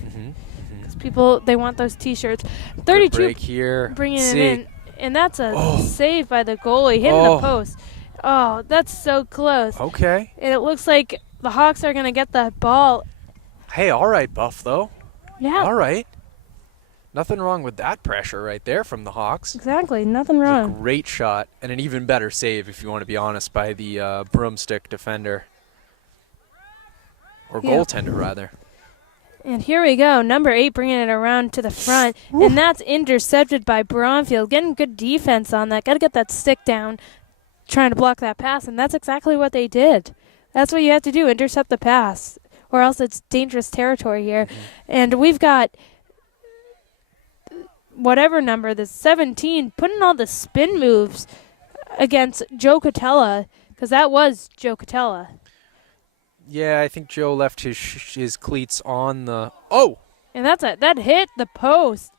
Because people, they want those T-shirts. Good 32 break here. bringing Let's it see. in, and that's a Oh. save by the goalie hitting Oh. the post. Oh, that's so close. Okay. And it looks like the Hawks are gonna get the ball. Hey, all right, Buff though. Yeah. All right. Nothing wrong with that pressure right there from the Hawks. Exactly, nothing It was a wrong. great shot and an even better save, if you want to be honest, by the broomstick defender. Or Yeah. goaltender, rather. And here we go, number 8 bringing it around to the front, and that's intercepted by Bromfield. Getting good defense on that. Got to get that stick down, trying to block that pass, and that's exactly what they did. That's what you have to do, intercept the pass, or else it's dangerous territory here. And we've got whatever number, the 17, putting all the spin moves against Joe Catella, because that was Joe Catella. Yeah, I think Joe left his cleats on the... Oh! And that hit the post.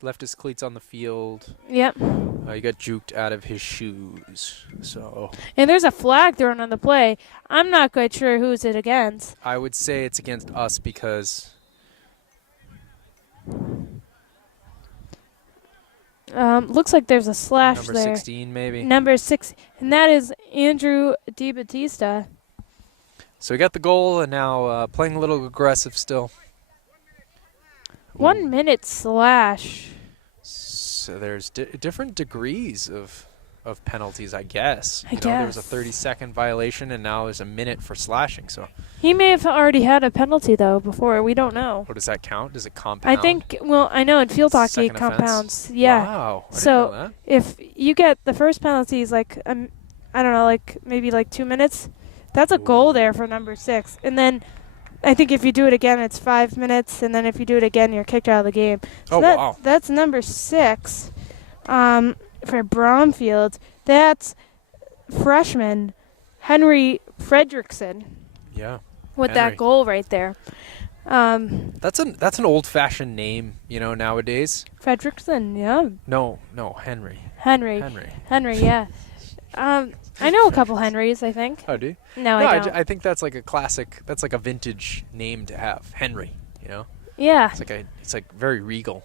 Left his cleats on the field. Yep. He got juked out of his shoes. So And there's a flag thrown on the play. I'm not quite sure who's it against. I would say it's against us because... Looks like there's a slash Number there. 16, maybe. Number 6, and that is Andrew DiBattista. So we got the goal, and now playing a little aggressive still. 1 minute slash. So there's different degrees of penalties, I guess. I There was a guess. 30-second violation, and now there's a minute for slashing. So He may have already had a penalty, though, before. We don't know. what does that count? Does it compound? I think, well, I know in field hockey Second it offense? compounds. Yeah. Wow. I So- didn't know that. If you get the first penalty is like, I don't know, like maybe like 2 minutes, that's a goal there for number 6. And then I think if you do it again, it's 5 minutes. And then if you do it again, you're kicked out of the game. So Wow. That's number 6 for Bromfield. That's freshman Henry Fredrickson Yeah. with Henry. that goal right there. That's an old-fashioned name, nowadays. Fredrickson, yeah. No, Henry. Henry, yeah. I know a couple Henrys, I think. Oh, do you? No, No, I don't. I think that's like a classic. That's like a vintage name to have, Henry. Yeah. It's like very regal,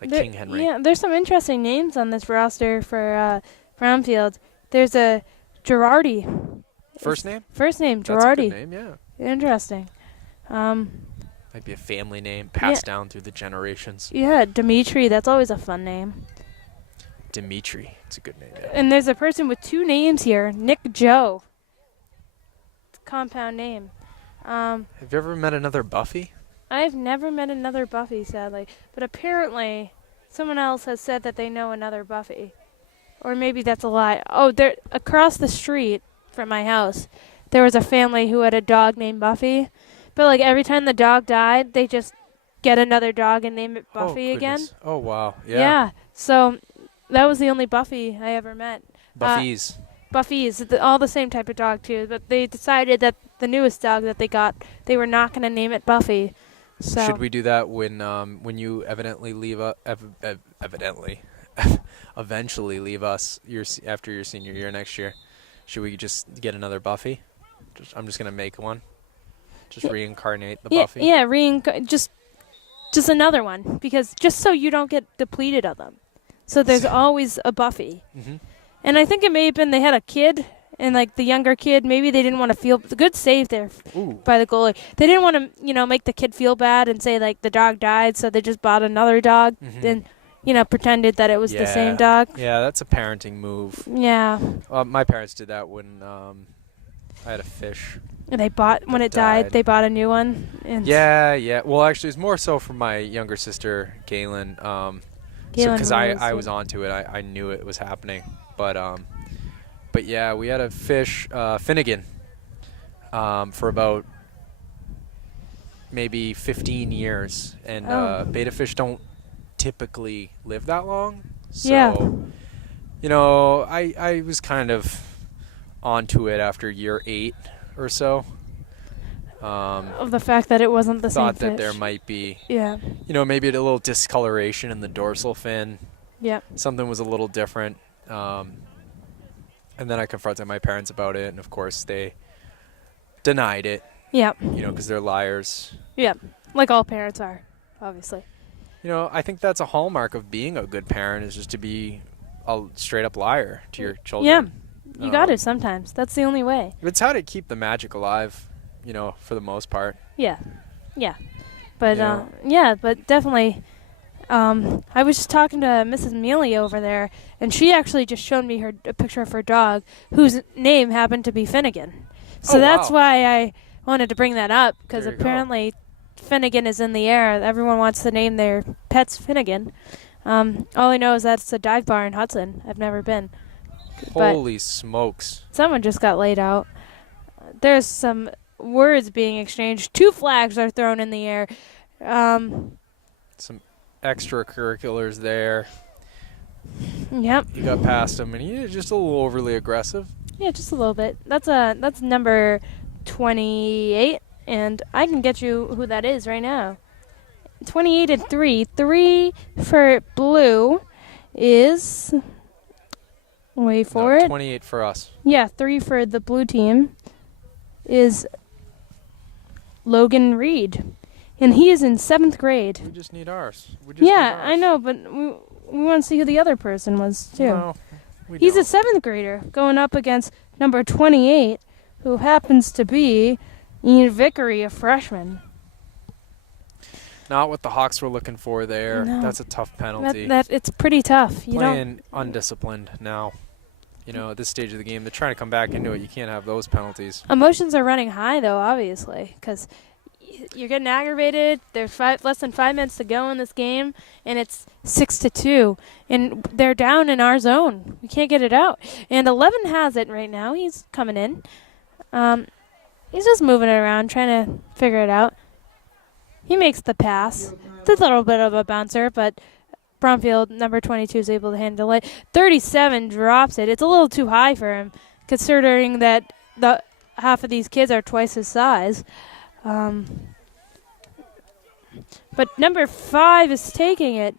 like There- King Henry. Yeah, there's some interesting names on this roster for Bromfield. There's a Girardi. First name? First name, That's a Girardi. good name, yeah. Interesting. Might be a family name passed down through the generations. Yeah, Dimitri. That's always a fun name. Dimitri. It's a good name. Yeah. And there's a person with 2 names here, Nick Joe. Compound name. Have you ever met another Buffy? I've never met another Buffy, sadly. But apparently, someone else has said that they know another Buffy. Or maybe that's a lie. Oh, there across the street from my house, there was a family who had a dog named Buffy. But like every time the dog died, they just get another dog and name it Buffy again. Goodness. Oh, wow. Yeah. Yeah. So that was the only Buffy I ever met. Buffies. Buffy's all the same type of dog too, but they decided that the newest dog that they got, they were not going to name it Buffy. So Should we do that when you evidently leave eventually leave us after your senior year next year? Should we just get another Buffy? I'm just gonna make one. Just reincarnate the Buffy. Yeah, just another one, because just so you don't get depleted of them. So there's always a Buffy. Mm-hmm. And I think it may have been they had a kid, and like the younger kid, maybe they didn't want to feel the good save there Ooh. by the goalie. They didn't want to, make the kid feel bad and say like the dog died, so they just bought another dog Mhm. and pretended that it was the same dog. Yeah, that's a parenting move. Yeah. My parents did that when I had a fish. And they bought when That it died, died. they bought a new one. And Yeah. Well, actually, it's more so for my younger sister, Galen. Galen Because I was, was onto it. I knew it was happening. But yeah, we had a fish, Finnegan, for about maybe 15 years. And beta fish don't typically live that long. So, Yeah. I was kind of onto it after year 8 or so. of the fact that it wasn't the same Thought fish. that there might be, Yeah. maybe a little discoloration in the dorsal fin. Yeah. Something was a little different. And then I confronted my parents about it, and of course they denied it, Yeah. because they're liars. Yeah. Like all parents are, obviously. I think that's a hallmark of being a good parent, is just to be a straight up liar to your children. Yeah. You got to sometimes. That's the only way. It's how to keep the magic alive, for the most part. Yeah. Yeah. But Yeah. but definitely I was just talking to Mrs. Mealy over there, and she actually just showed me a picture of her dog, whose name happened to be Finnegan. So Oh, that's wow. why I wanted to bring that up, because There you go. apparently Finnegan is in the air. Everyone wants to name their pets Finnegan. All I know is that's a dive bar in Hudson. I've never been. But Holy smokes. someone just got laid out. There's some words being exchanged. 2 flags are thrown in the air. Some extracurriculars there. Yep. You got past him, and he is just a little overly aggressive. Yeah, just a little bit. That's number 28, and I can get you who that is right now. 28 and 3. 3 for blue is. Wait for No, it. 28 for us. Yeah, 3 for the blue team is Logan Reed, and he is in 7th grade. We just need ours. We just need Yeah, ours. I know, but we want to see who the other person was too. No, we He's don't. a 7th grader going up against number 28, who happens to be Ian Vickery, a freshman. Not what the Hawks were looking for there. No. That's a tough penalty. That it's pretty tough. You don't. Playing undisciplined now. You know, at this stage of the game, they're trying to come back into it. You can't have those penalties. Emotions are running high, though, obviously, because you're getting aggravated. There's less than 5 minutes to go in this game, and it's 6-2, and they're down in our zone. We can't get it out. And 11 has it right now. He's coming in. He's just moving it around, trying to figure it out. He makes the pass. It's a little bit of a bouncer, but Bromfield, number 22, is able to handle it. 37 drops it. It's a little too high for him, considering that the half of these kids are twice his size. But number 5 is taking it.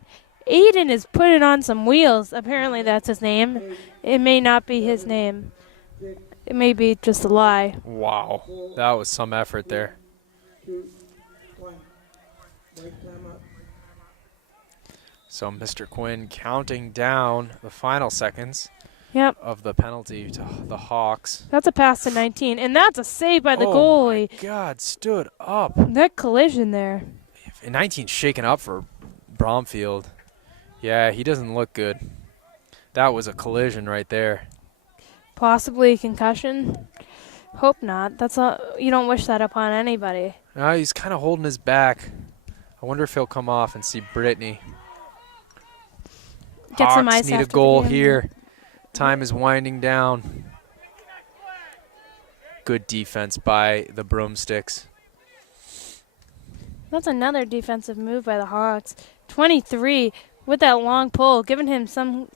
Aiden is putting on some wheels. Apparently that's his name. It may not be his name. It may be just a lie. Wow. That was some effort there. 2, 1. Break time up. So Mr. Quinn counting down the final seconds Yep. of the penalty to the Hawks. That's a pass to 19. And that's a save by the Oh goalie. my God, stood up. That collision there. And 19 shaken up for Bromfield. Yeah, he doesn't look good. That was a collision right there. Possibly a concussion. Hope not. That's not. You don't wish that upon anybody. Now he's kind of holding his back. I wonder if he'll come off and see Brittany. Get some Hawks ice need a after the goal game. here. Time is winding down. Good defense by the Broomsticks. That's another defensive move by the Hawks. 23 with that long pull, giving him some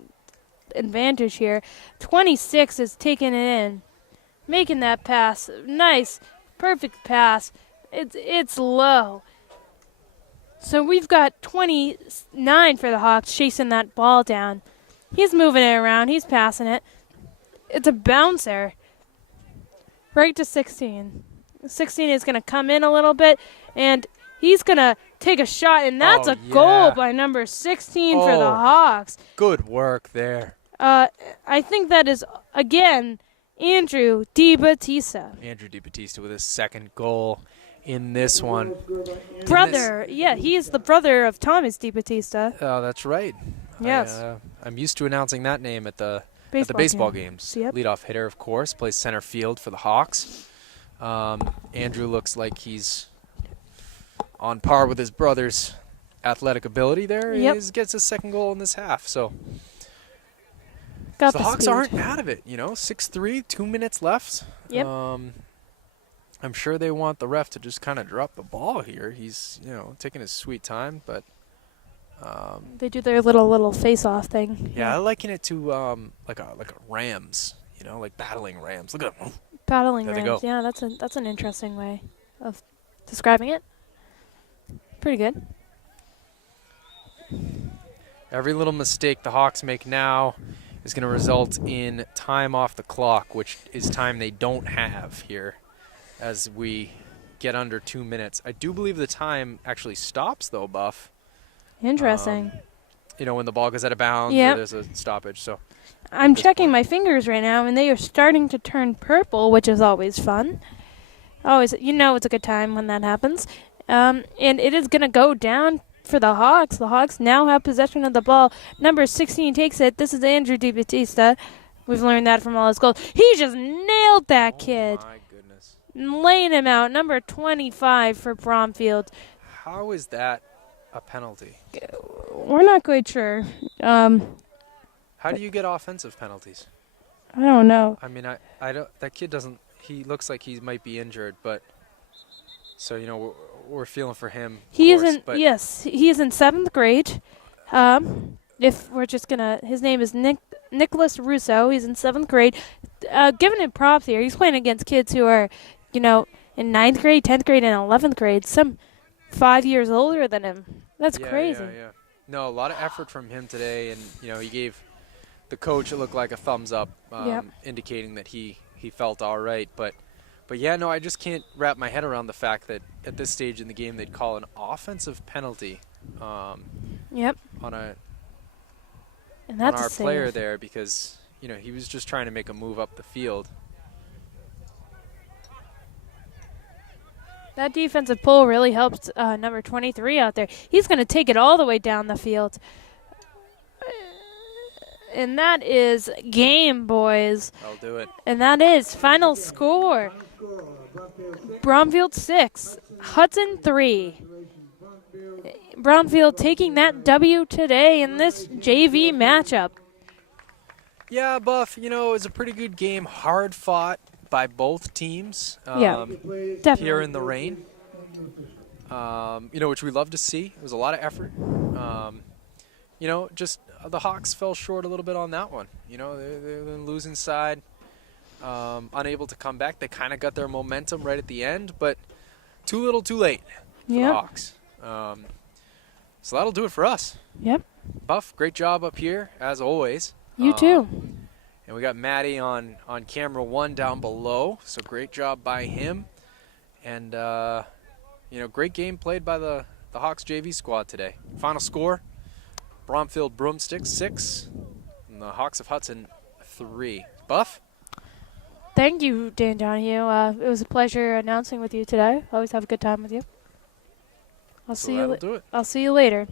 advantage here. 26 is taking it in, making that pass. Nice, perfect pass. It's low. So we've got 29 for the Hawks chasing that ball down. He's moving it around. He's passing it. It's a bouncer. Right to 16. 16 is going to come in a little bit, and he's going to take a shot, and that's Oh, a goal yeah. by number 16 for the Oh. Hawks. Good work there. I think that is, again, Andrew DiBattista. Andrew DiBattista with his second goal in this one. Brother. Yeah, he is the brother of Thomas DiBattista. Oh, that's right. Yes. I'm used to announcing that name at the Baseball baseball game. games. Yep. Leadoff hitter, of course, plays center field for the Hawks. Andrew looks like he's on par with his brother's athletic ability there. Yep. He gets his second goal in this half. So, Got the the Hawks speed. aren't out of it. 6-3, 2 minutes left. Yep. I'm sure they want the ref to just kind of drop the ball here. He's, taking his sweet time, but They do their little face-off thing. yeah, I liken it to like a Rams, like battling Rams. Look at them. Paddling There they rams. go. Yeah, that's an interesting way of describing it. Pretty good. Every little mistake the Hawks make now is going to result in time off the clock, which is time they don't have here as we get under 2 minutes. I do believe the time actually stops, though, Buff. Interesting. When the ball goes out of bounds Yep. or there's a stoppage. So I'm this checking point. my fingers right now, and they are starting to turn purple, which is always fun. Always, it's a good time when that happens. And it is going to go down for the Hawks. The Hawks now have possession of the ball. Number 16 takes it. This is Andrew DiBattista. We've learned that from all his goals. He just nailed that kid. Oh, my goodness. Laying him out. Number 25 for Bromfield. How is that a penalty? We're not quite sure. How do you get offensive penalties? I don't know. I mean, I don't. That kid doesn't. He looks like he might be injured, but so we're feeling for him. He of course, isn't. but Yes, he is in 7th grade. If we're just gonna, his name is Nicholas Russo. He's in 7th grade. Giving him props here. He's playing against kids who are, in 9th grade, 10th grade, and 11th grade. Some 5 years older than him. That's crazy. Yeah. No, a lot of effort from him today, and he gave the coach, it looked like, a thumbs up, indicating that he felt all right. But yeah, no, I just can't wrap my head around the fact that at this stage in the game they'd call an offensive penalty Yep. on And that's our a save. player there because he was just trying to make a move up the field. That defensive pull really helped number 23 out there. He's going to take it all the way down the field. And that is game, boys. I'll do it. And that is final score. Bromfield 6, Hudson 3. Bromfield taking that W today in this JV matchup. Yeah, Buff, it was a pretty good game. Hard fought by both teams. Definitely. Here in the rain. Which we love to see. It was a lot of effort. Just the Hawks fell short a little bit on that one. They're the losing side, unable to come back. They kind of got their momentum right at the end, but too little, too late for the Hawks. So that'll do it for us. Yep. Buff, great job up here, as always. You too. And we got Matty on camera 1 down below, so great job by him. And, great game played by the Hawks JV squad today. Final score, Bromfield Broomsticks 6, and the Hawks of Hudson 3. Buff? Thank you, Dan Donahue. It was a pleasure announcing with you today. Always have a good time with you. I'll see you later.